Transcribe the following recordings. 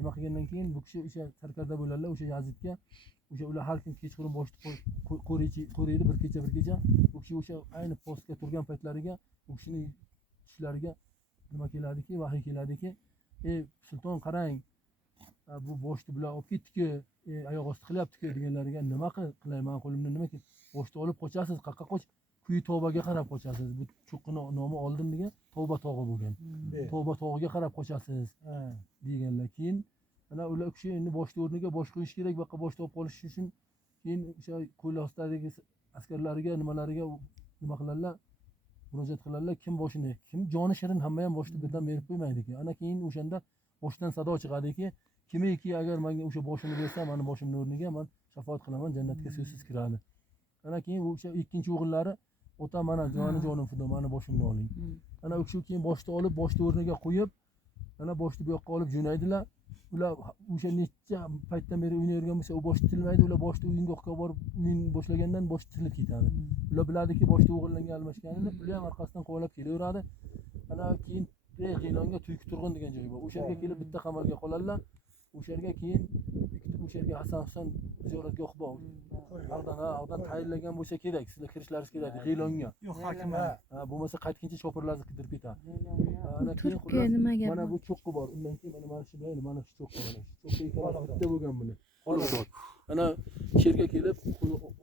nima qilgandan keyin bu kishi o'sha sarkarda bo'ladilar, o'sha Yazidga o'sha ular har kun kechqurun boshni qo'riydi bir kecha bu kishi o'sha ayni postga turgan paytlariga bu kishining tushlariga nima keladiki, vahiy keladiki, ey sulton qarang, bu boshni bular olib ketdiki, oyoq osti qilyapti-ku deganlariga nima qilayman, qo'limdan nima ki, boshni olib qochasiz, qayerga qoch, Kuyi Tavbaga qarab qochasiz. Bu cho'qqini nomi oldin degan Tavba tog'i bo'lgan. Tavba tog'iga qarab qochasiz deganlar. Keyin ana ular kishi endi boshni o'rniga bosh qo'yish kerak, bu yoqqa boshni olib qolish uchun keyin o'sha qo'l ostidagi askarlariga nimalariga nima qiladilar, murojaat qiladilar, kim boshini, kim joni shirin hamma ham boshni birdan berib qo'ymaydi-ku. Ana keyin o'shanda boshdan sado chiqadiki, kimiki agar menga o'sha boshini bersa, meni boshimning o'rniga men shafaat qilaman, jannatga so'zsiz kiradi. Ana keyin o'sha ikkinchi o'g'illari ota mana jonim fido, meni boshimni oling. Ana u kishi keyin boshni olib, boshni o'rniga qo'yib, ana boshni bu yoqqa olib jo'naydilar. Ular o'sha necha paytdan beri o'ynayotgan bo'lsa, u bosh titilmaydi, ular boshni uyingohga borib o'yin boshlagandan bosh titilib ketadi. Ular biladiki, boshni o'g'irlangan almashganini, ular ham orqasidan qo'valab kelaveradi. Ana keyin G'ilonga Tuyki Turg'un degan joy bor. O'sha yerga kelib bitta qamalga qoladilar. O'sha yerga keyin o'sha yerga Hasan Husan ziyoratgoh bor. Ag'dan tayinlagan bo'lsa kerak, sizlar kirishlaringiz kerak G'ilonga. Yo'q, hokim. Bo'lmasa qaytguncha chopirlarni qidirib ketadi. Ana Turkiya nimaga? Mana bu cho'qqi bor. Undan keyin mana shu bilan mana shu cho'qqi mana. Cho'qqi ikkalasi bitta bo'lgan buni. Xoliq bor. Ana sherga kelib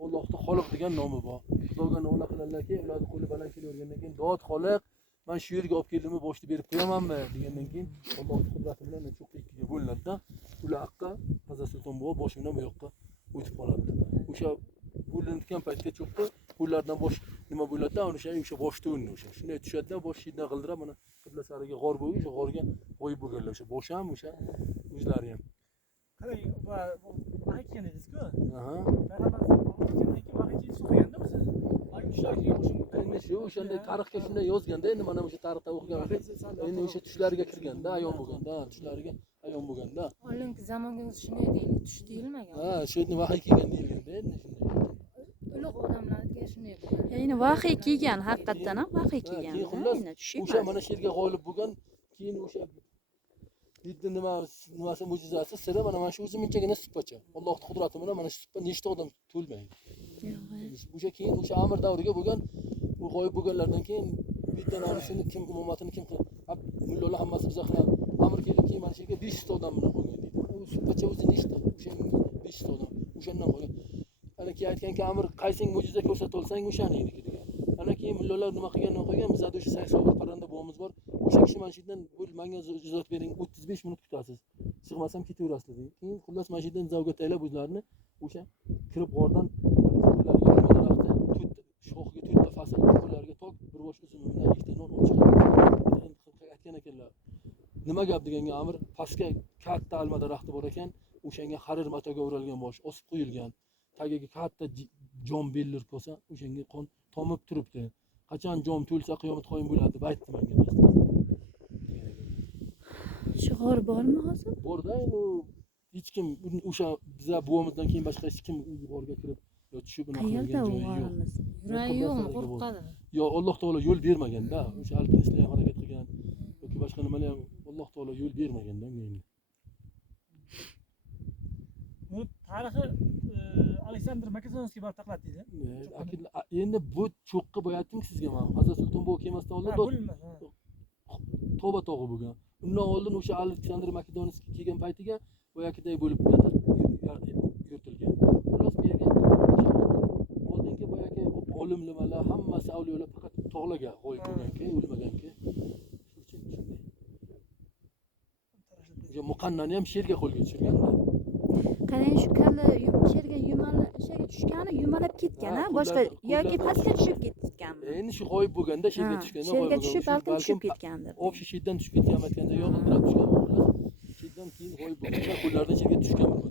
Allohning Xoliq degan nomi bor. Xudoga nola qilarlarki, ularni qo'li baland kelavergandan keyin Dod Xoliq, men shu yerga olib keldimmi, boshni berib qo'yamanmi degandan keyin Allohning qudrati bilan cho'qqi ikkiga bo'linadi-da. Ular haqqa Qazo Sulton bobo boshidan bu yoqqa o'tib qoladi. O'sha bo'linayotgan paytga cho'qqi qo'llardan bosh nima bo'ladi-da, o'sha boshda o'rni o'sha. Shunday tushadi-da, bosh shidan g'ildirab mana qibla sariga g'or bo'lib, o'sha g'orga qo'yib bo'lganlar. O'sha bosh ham o'sha o'zlari ham. Qarang, vahiy kelgan edingiz-ku. Vahiy so'raganda biz endi shu o'shanda tarixga shunday yozganda, endi mana o'sha tarixda o'qigan endi o'sha tushlariga kirganda, ayon bo'lganda, tushlariga ayon bo'lganda. Oldingi zamonga shunday deyildi, tush deyilmagan. Shu yerni vahiy kelgan deyilganda, endi shunday. Ulug' odamlarga shunday bo'lgan. Ya'ni vahiy kelgan, haqiqatan ham vahiy kelgan. Endi o'sha mana shu yerga g'olib bo'lgan, keyin o'sha bitta nimasi mo'jizasi siri mana shu o'zimizchagina supacha. Allohning qudrati bilan mana shu supa nechta odam to'lmaydi. O'sha keyin o'sha Amir davriga bo'lgan, bu g'oyib bo'lganlardan keyin bitta narsani kim imomatini kim qilib, mullalar hammasi bizga qiladi. Amir kelib keyin mana shu yerga 500 ta odam bilan qo'ygan deydi. U supacha o'zi nechta? O'sha 500 ta odam. O'shandan qo'ygan. Ana keyin aytganki, Amir qaysing mo'jiza ko'rsata olsang o'shaniki degan. Ana keyin mullalar nima qilganini qo'ygan, bizda o'sha Saysobir parranda bobomiz bor. O'sha kishi mana shu yerdan menga izoh bering, 35 minut kutasiz. Sig'masam ketaverasiz dedi. Keyin xullas mana shu yerdan zavga taylab o'zlarini o'sha kirib g'ordan qo'llariga daraxtni shoxiga to'rtta fasl qo'llariga tok bir bosh uzun bilan ikkita non olib chiqib aytgan ekanlar. Nima gap deganga Amir pastga katta alma daraxti bor ekan, o'shanga harir matoga o'ralgan bosh osib qo'yilgan. Tagiga katta jom bellir ko'sa, o'shanga qon tomib turibdi. Qachon jom to'lsa qiyomat qoyim bo'ladi deb aytdi menga. Shu g'or bormi hozir? Borda, endi hech kim o'sha bizlar buvamizdan keyin boshqa hech kim u g'orga kirib yo tushib unaqa Qayerda qilgan u joyi yo'q. g'orimiz? Yuragi yo'qmi, qo'rqadi. Yo Alloh taolo yo'l bermaganda, o'sha alpinistlar ham harakat qilgan yoki boshqa nimalar ham Alloh taolo yo'l bermaganda menga. Bu tarixi Aleksandr Makedonskiy barpo qiladi deydi. Endi bu cho'qqi bo'yatdim sizga men. Qazo Sulton bu kelmasdan oldin Tavba tog'i bo'lgan. Undan oldin o'sha Aleksandr Makedonskiy kelgan paytiga boyagiday bo'lib yuritilgan. Xullas bu yerga oldingi boyagi olim nimalar hammasi avliyolar faqat tog'larga qo'yib bo'lgan-ki, o'lmagan-ki. Shu Muqannani ham sherga qo'lga tushirganda. Qarang, shu kalla sherga tushgani yumalab ketgan-a, boshqa yoki pastga tushib ketganmi? Endi shu g'oyib bo'lganda sherga tushganda sherga tushib balkim tushib ketgandir. O'sha shiddan tushib ketgan aytganda yo'q, g'ildirab tushgan. Shiddan keyin g'oyib bo'lgan, qo'llaridan sherga tushgan bo'ldi.